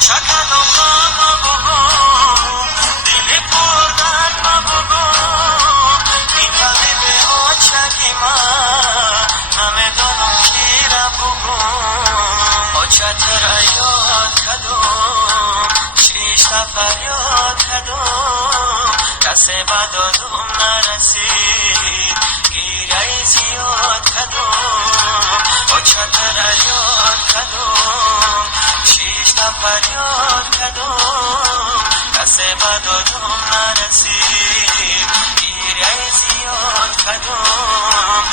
چکدم بگو دل پردن بگو این همه به آچکی من همه دانم کی را بگو آچت را یاد کدوم شیشتا فریاد کدوم کسی بدادم نرسید گیره زیاد کدوم آچت را یاد کدوم شیشتا فریاد کدوم کسی بدادم نرسید گیره زیاد کدوم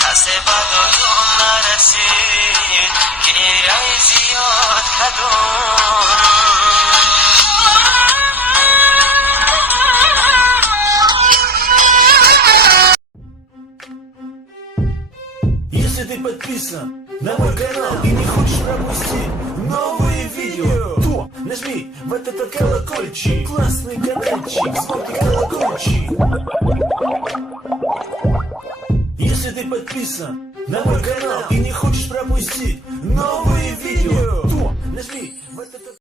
کسی بدادم نرسید گیره زیاد کدوم Если ты подписан на мой канал и не хочешь пропустить новые видео, то нажми вот этот колокольчик, классный каналчик, звонкий колокольчик. Если ты подписан на мой канал и не хочешь пропустить новые видео, то нажми вот этот